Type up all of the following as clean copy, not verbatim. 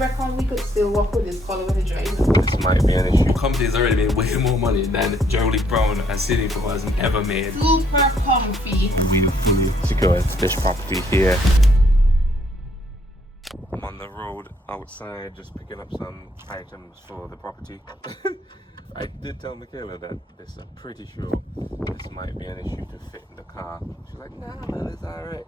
reckon we could still work with this color when it dries. This might be an issue. Company's already made way more money than Jerely Brown and City Pro has ever made. Super comfy. We fully secure this property here. I'm on the road outside just picking up some items for the property. I did tell Michaela that I'm pretty sure this might be an issue to fit in the car. She's like, nah man, it's alright.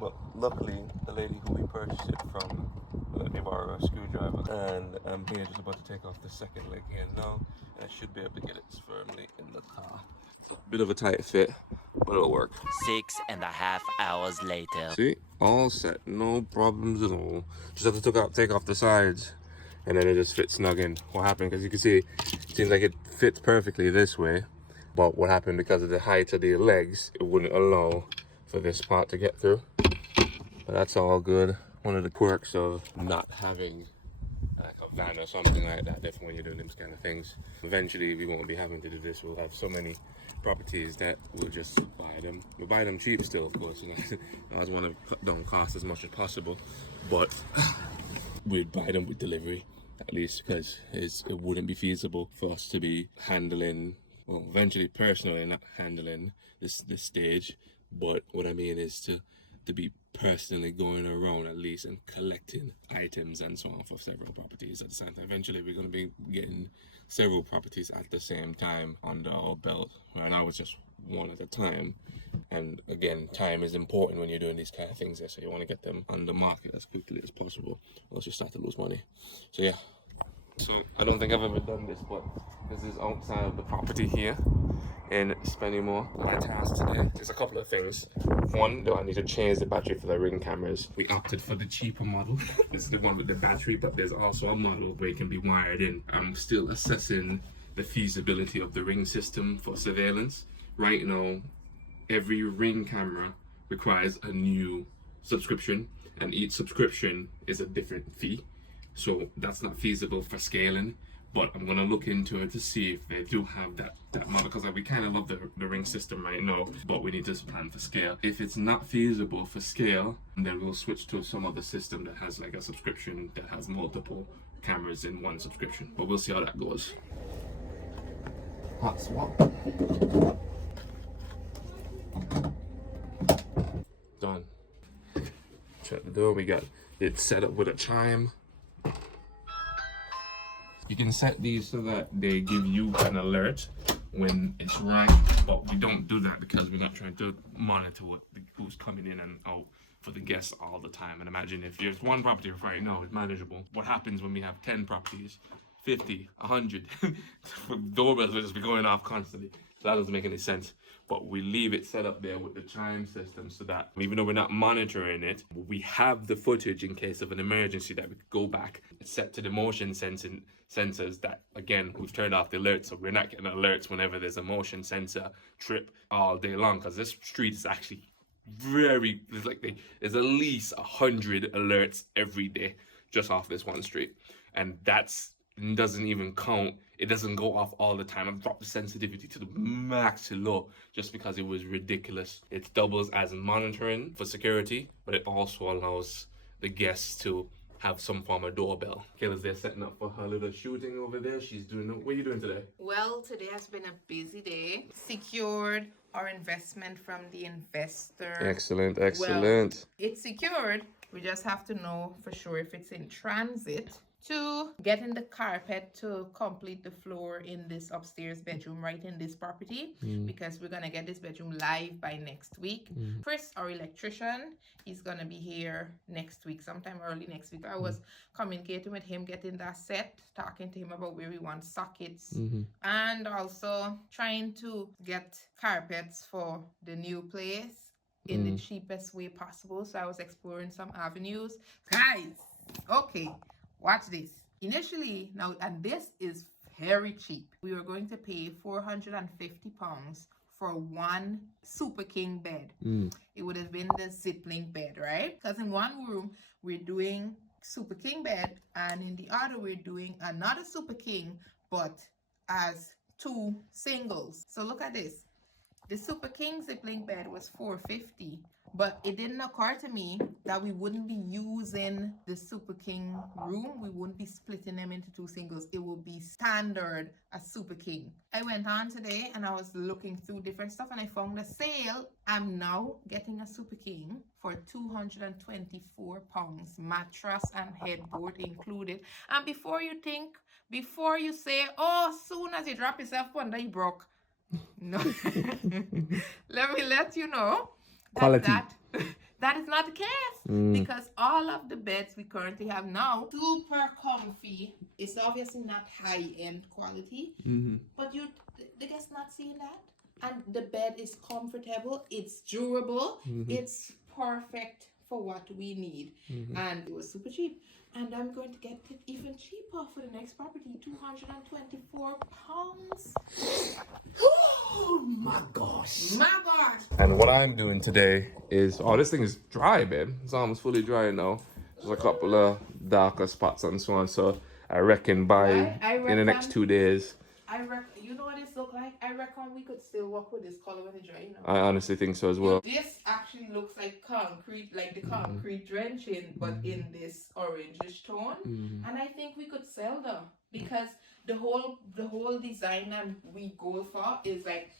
But luckily, the lady who we purchased it from let me borrow a screwdriver. And I'm here just about to take off the second leg here now. And I should be able to get it firmly in the car. It's a bit of a tight fit, but it'll work. 6.5 hours later. See? All set. No problems at all. Just have to take off the sides. And then it just fits snug in. What happened, because you can see, it seems like it fits perfectly this way. But what happened, because of the height of the legs, it wouldn't allow for this part to get through. But that's all good. One of the quirks of not having like a van or something like that, definitely when you're doing these kind of things. Eventually we won't be having to do this. We'll have so many properties that we'll just buy them. We'll buy them cheap still, of course. You know, I always want to cut down costs as much as possible, but we'd buy them with delivery at least, because it wouldn't be feasible for us to be handling, well, eventually personally not handling this stage, but what I mean is to be personally going around at least and collecting items and so on for several properties at the same time. Eventually we're going to be getting several properties at the same time under our belt. Right now it's just one at a time, and again, time is important when you're doing these kind of things there, so you want to get them on the market as quickly as possible, or else you start to lose money. So yeah, so I don't think I've ever done this, but this is outside of the property here in Spennymoor. My task today is a couple of things. One, do I need to change the battery for the Ring cameras? We opted for the cheaper model. This is the one with the battery, but there's also a model where it can be wired in. I'm still assessing the feasibility of the Ring system for surveillance. Right now, every Ring camera requires a new subscription, and each subscription is a different fee. So that's not feasible for scaling. But I'm gonna look into it to see if they do have that model, because we kind of love the Ring system right now, but we need to plan for scale. If it's not feasible for scale, then we'll switch to some other system that has like a subscription that has multiple cameras in one subscription. But we'll see how that goes. Hot swap. Done. Shut the door. We got it set up with a chime. You can set these so that they give you an alert when it's right, but we don't do that because we're not trying to monitor who's coming in and out for the guests all the time. And imagine if there's one property right now, it's manageable. What happens when we have 10 properties, 50, 100? Doorbells will just be going off constantly. So that doesn't make any sense. But we leave it set up there with the chime system so that even though we're not monitoring it, we have the footage in case of an emergency that we could go back. It's set to the motion sensors that, again, we've turned off the alerts, so we're not getting alerts whenever there's a motion sensor trip all day long, because this street is actually there's at least 100 alerts every day just off this one street, and that's doesn't even count. It doesn't go off all the time. I've dropped the sensitivity to the max to low just because it was ridiculous. It doubles as monitoring for security, but it also allows the guests to have some form of doorbell. Kayla's there setting up for her little shooting over there. She's doing, what are you doing today? Well, today has been a busy day. Secured our investment from the investor. Excellent. Well, it's secured. We just have to know for sure if it's in transit to get in the carpet to complete the floor in this upstairs bedroom right in this property, because we're gonna get this bedroom live by next week. Chris, our electrician, he's gonna be here next week, sometime early next week. I was communicating with him, getting that set, talking to him about where we want sockets, and also trying to get carpets for the new place in the cheapest way possible. So I was exploring some avenues. Guys, okay, watch this. Initially, now, and this is very cheap, we were going to pay £450 for one super king bed. It would have been the zipling bed, right? Because in one room we're doing super king bed, and in the other we're doing another super king, but as two singles. So look at this. The super king zipling bed was $450, But it didn't occur to me that we wouldn't be using the Super King room. We wouldn't be splitting them into two singles. It would be standard as Super King. I went on today and I was looking through different stuff and I found a sale. I'm now getting a Super King for £224, mattress and headboard included. And before you say, oh, soon as you drop yourself under, you broke. No. Let me let you know that is not the case, because all of the beds we currently have now super comfy. It's obviously not high-end quality, but the guests not seeing that. And the bed is comfortable, it's durable, it's perfect for what we need, and it was super cheap. And I'm going to get it even cheaper for the next property, £224. Oh my gosh. My gosh. And what I'm doing today is, oh, this thing is dry, babe. It's almost fully dry now. There's a couple of darker spots and so on. So I reckon in the next 2 days. You know what this look like? I reckon we could still work with this color when it dry now. I honestly think so as well. This actually looks like concrete, like the concrete drenching, but in this orangish tone. And I think we could sell them because the whole design that we go for is like,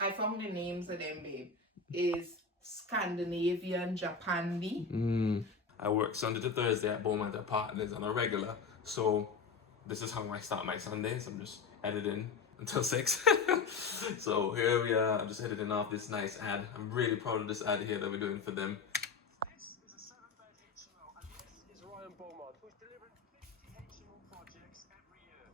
I found the names of them, babe, is Scandinavian Japandi. I work Sunday to Thursday at Beaumont Partners on a regular, so this is how I start my Sundays. I'm just editing until 6. So here we are. I'm just editing off this nice ad. I'm really proud of this ad here that we're doing for them. This is a 7-bed HMO, and this is Ryan Beaumont, who's delivering 50 HMO projects every year.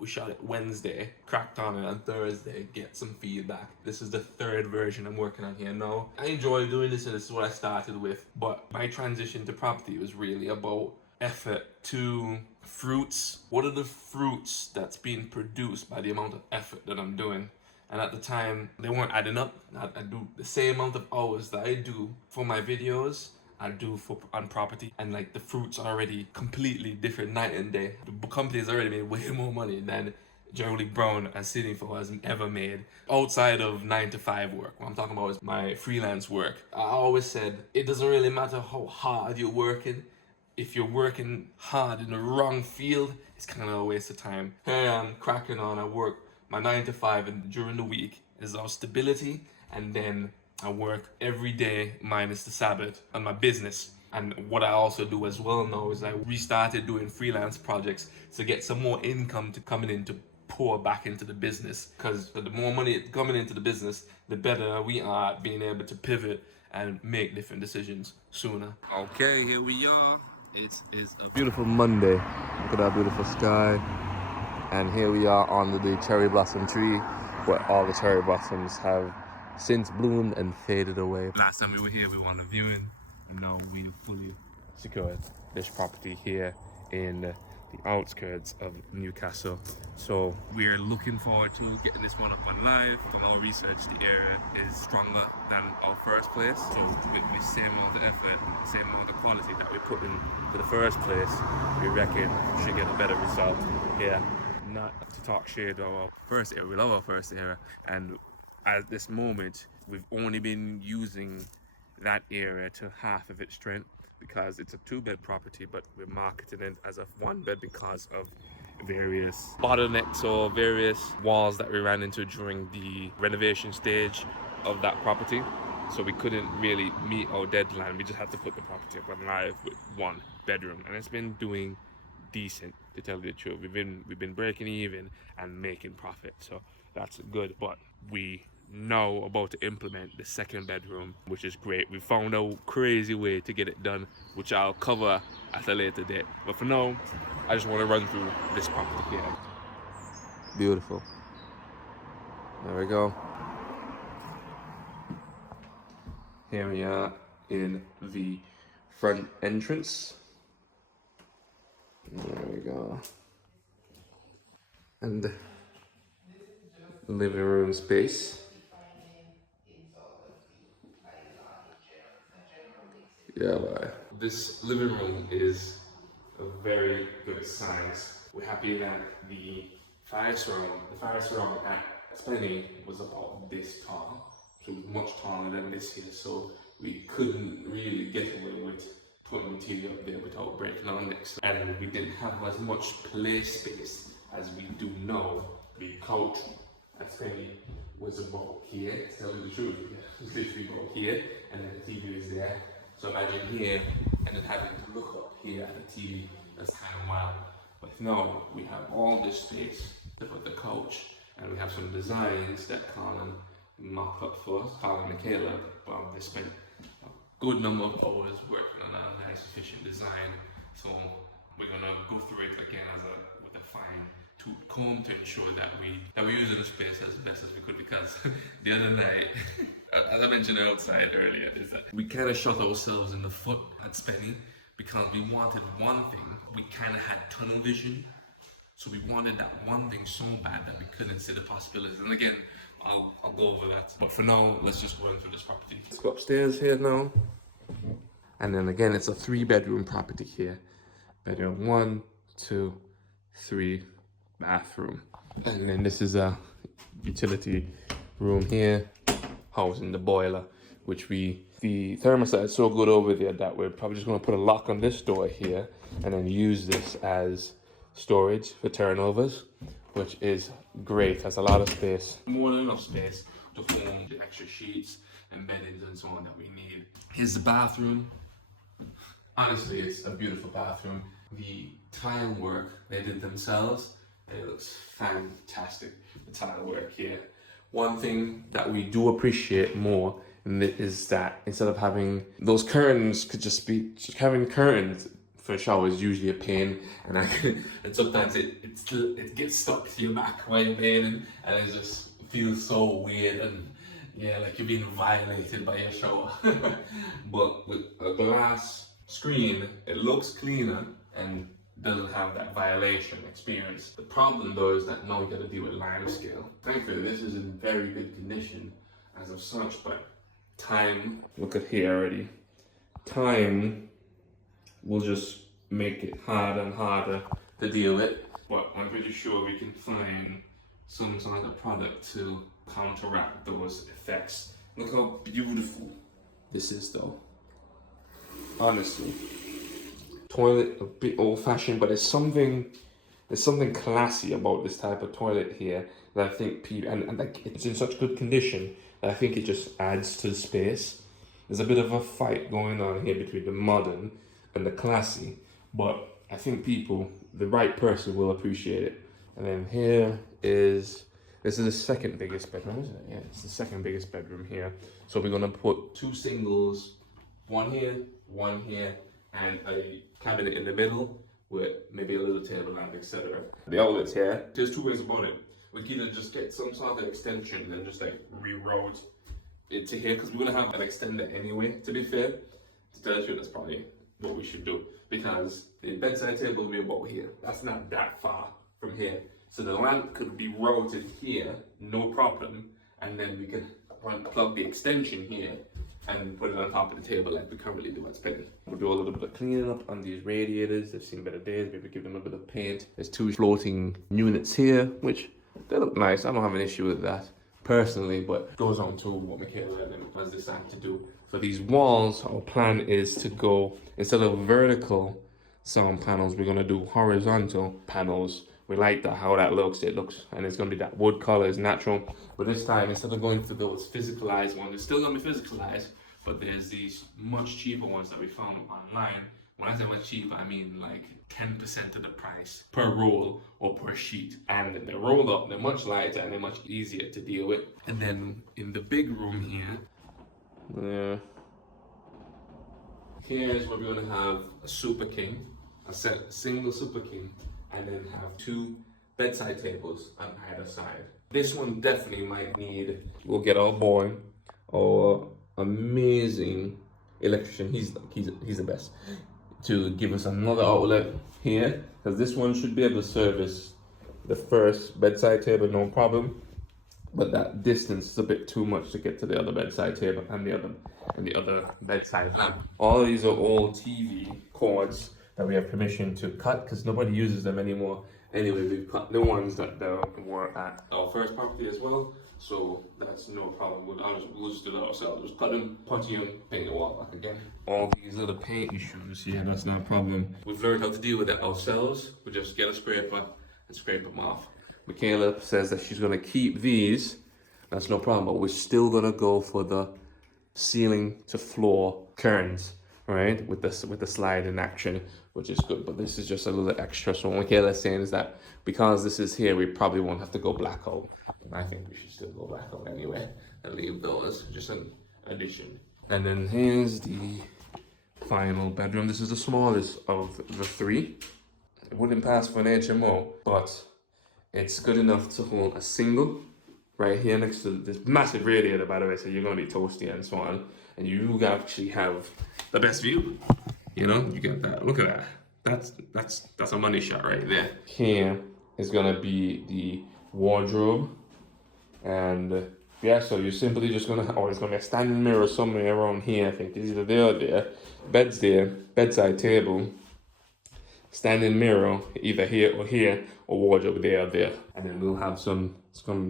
We shot it Wednesday, cracked on it on Thursday, get some feedback. This is the 3rd version I'm working on here now. I enjoy doing this and this is what I started with, but my transition to property was really about effort to fruits. What are the fruits that's being produced by the amount of effort that I'm doing? And at the time, they weren't adding up. I do the same amount of hours that I do for my videos, I do on property, and like the fruits are already completely different night and day. The company has already made way more money than Jerely Brown and Sydney for has ever made outside of 9-to-5 work. What I'm talking about is my freelance work. I always said it doesn't really matter how hard you're working. If you're working hard in the wrong field, it's kind of a waste of time. Here I'm cracking on. I work my 9-to-5, and during the week is our stability, and then I work every day minus the Sabbath on my business. And what I also do as well now is I restarted doing freelance projects to get some more income to coming in to pour back into the business. Because the more money coming into the business, the better we are at being able to pivot and make different decisions sooner. Okay, here we are. It is a beautiful Monday. Look at that beautiful sky. And here we are under the cherry blossom tree, where all the cherry blossoms have since bloomed and faded away. Last time we were here, we were on a viewing, and now we fully secured this property here in the outskirts of Newcastle. So we're looking forward to getting this one up on live. From our research, the area is stronger than our first place. So with the same amount of effort, same amount of quality that we put into the first place, we reckon we should get a better result here. Not to talk shade about our first area, we love our first area, and at this moment we've only been using that area to half of its strength because it's a 2-bed property, but we're marketing it as a 1-bed because of various bottlenecks or various walls that we ran into during the renovation stage of that property. So we couldn't really meet our deadline. We just had to put the property up on live with 1 bedroom, and it's been doing decent, to tell you the truth. We've been breaking even and making profit, so that's good. But we now about to implement the 2nd bedroom, which is great. We found a crazy way to get it done, which I'll cover at a later date. But for now, I just want to run through this property here. Beautiful. There we go. Here we are in the front entrance. There we go. And the living room space. Yeah, bye. This living room is a very good size. We're happy that the fire surround at Spenny was about this tall. So it was much taller than this here. So we couldn't really get away with putting the TV up there without breaking our necks. And we didn't have as much play space as we do now. The couch at Spenny was about here, to tell you the truth. It was literally about here, and then the TV was there. So imagine here, and then having to look up here at the TV, that's kind of wild. But now we have all this space to put the couch, and we have some designs that Colin mocked up for us, Colin and Michaela. They spent a good number of hours working on a nice, efficient design. So we're gonna go through it again with a fine tooth comb to ensure that we're using the space as best as we could, because the other night, as I mentioned outside earlier, is that we kind of shot ourselves in the foot at Spenny because we wanted one thing. We kind of had tunnel vision, so we wanted that one thing so bad that we couldn't see the possibilities. And again, I'll go over that. But for now, let's just go into this property. Let's go upstairs here now. And then again, it's a 3-bedroom property here. Bedroom 1, 2, 3, bathroom. And then this is a utility room here, housing the boiler, which the thermostat is so good over there that we're probably just gonna put a lock on this door here and then use this as storage for turnovers, which is great. Has a lot of space, more than enough space to form the extra sheets and beddings and so on that we need. Here's the bathroom. Honestly, it's a beautiful bathroom. The tile work they did themselves, it looks fantastic, the tile work here. One thing that we do appreciate more is that instead of having those curtains, having curtains for showers is usually a pain, and sometimes it gets stuck to your back while you're bathing, and it just feels so weird, and yeah, like you're being violated by your shower. But with a glass screen, it looks cleaner and doesn't have that violation experience. The problem though is that now we got to deal with lime scale. Thankfully, this is in very good condition as of such, but time, look at here already. Time will just make it harder and harder to deal with. But I'm pretty sure we can find some sort of product to counteract those effects. Look how beautiful this is though. Honestly. Toilet a bit old-fashioned, but there's something classy about this type of toilet here that I think people, and like it's in such good condition that I think it just adds to the space. There's a bit of a fight going on here between the modern and the classy, but I think the right person will appreciate it. And then this is the second biggest bedroom, isn't it? Yeah, it's the second biggest bedroom here. So we're gonna put 2 singles, one here, and a cabinet in the middle with maybe a little table lamp, etc. The outlets here, there's 2 ways about it. We can either just get some sort of extension and just like reroute it to here, because we're gonna have an extender anyway, to be fair. To tell you the truth, that's probably what we should do, because the bedside table will be about here. That's not that far from here. So the lamp could be routed here, no problem, and then we can plug the extension here and put it on top of the table like we currently do at Spinning. We'll do a little bit of cleaning up on these radiators. They've seen better days. Maybe give them a bit of paint. There's 2 floating units here, which they look nice. I don't have an issue with that personally, but goes on to what Michaela and them has decided to do. For these walls, our plan is to go, instead of vertical sound panels, we're gonna do horizontal panels. We like that, how that looks. It looks, and it's gonna be that wood color, is natural. But this time, instead of going for those physicalized ones, it's still gonna be physicalized, but there's these much cheaper ones that we found online. When I say much cheaper, I mean like 10% of the price per roll or per sheet. And they're rolled up, they're much lighter, and they're much easier to deal with. And then in the big room here, here's where we're gonna have a Super King, a single Super King, and then have 2 bedside tables on either side. This one definitely might need, we'll get our boy, our amazing electrician, he's the best, to give us another outlet here, because this one should be able to service the first bedside table, no problem. But that distance is a bit too much to get to the other bedside table and the other bedside lamp. All of these are old TV cords that we have permission to cut because nobody uses them anymore. Anyway, we've cut the ones that were at our first property as well, so that's no problem. We'll just do that ourselves. Just cut them, putty them, paint the wall back again. All these little paint issues, yeah, that's not a problem. We've learned how to deal with it ourselves. We just get a scraper and scrape them off. Michaela says that she's gonna keep these. That's no problem, but we're still gonna go for the ceiling to floor curtains, right? With the slide in action, which is good. But this is just a little extra. So what Michaela's saying is that because this is here, we probably won't have to go blackout. But I think we should still go blackout anyway and leave those just an addition. And then here's the final bedroom. This is the smallest of the three. It wouldn't pass for an HMO, but it's good enough to hold a single right here next to this massive radiator, by the way, so you're gonna be toasty and so on. And you actually have the best view. You know, you get that. Look at that. That's a money shot right there. Here is gonna be the wardrobe, and yeah, so you're simply just gonna, or it's gonna be a standing mirror somewhere around here. I think it's either there or there. Bed's there, bedside table, standing mirror either here, or wardrobe there or there. And then we'll have some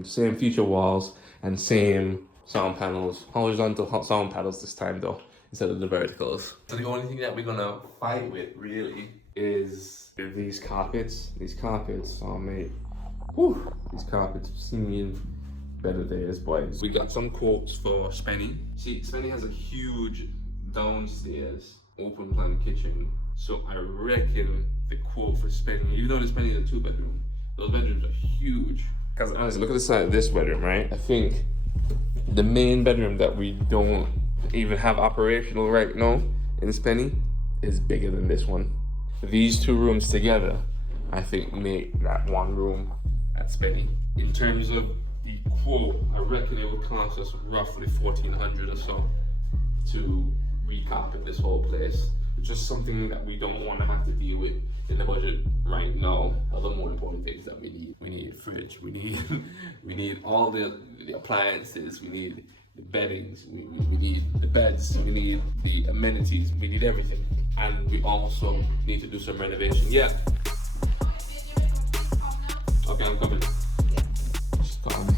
same feature walls and same sound panels, horizontal sound panels this time though, instead of the verticals. So the only thing that we're gonna fight with really is these carpets. These carpets are made, whew, these carpets have seen better days, boys. We got some quotes for Spenny. See, Spenny has a huge downstairs open plan kitchen. So I reckon the quote for Spenny, even though the Spenny is a 2-bedroom, those bedrooms are huge. Because honestly, look at the side of this bedroom, right? I think the main bedroom that we don't even have operational right now in Spenny is bigger than this one. These two rooms together, I think, make that one room at Spenny. In terms of the quote, I reckon it would cost us roughly $1,400 or so to recarpet this whole place. It's just something that we don't want to have to deal with in the budget right now. Other more important things that we need. We need a fridge, we need all the appliances, we need the beddings, we need the beds, we need the amenities, we need everything. And we also need to do some renovation. Yeah. Okay, I'm coming. Just call me.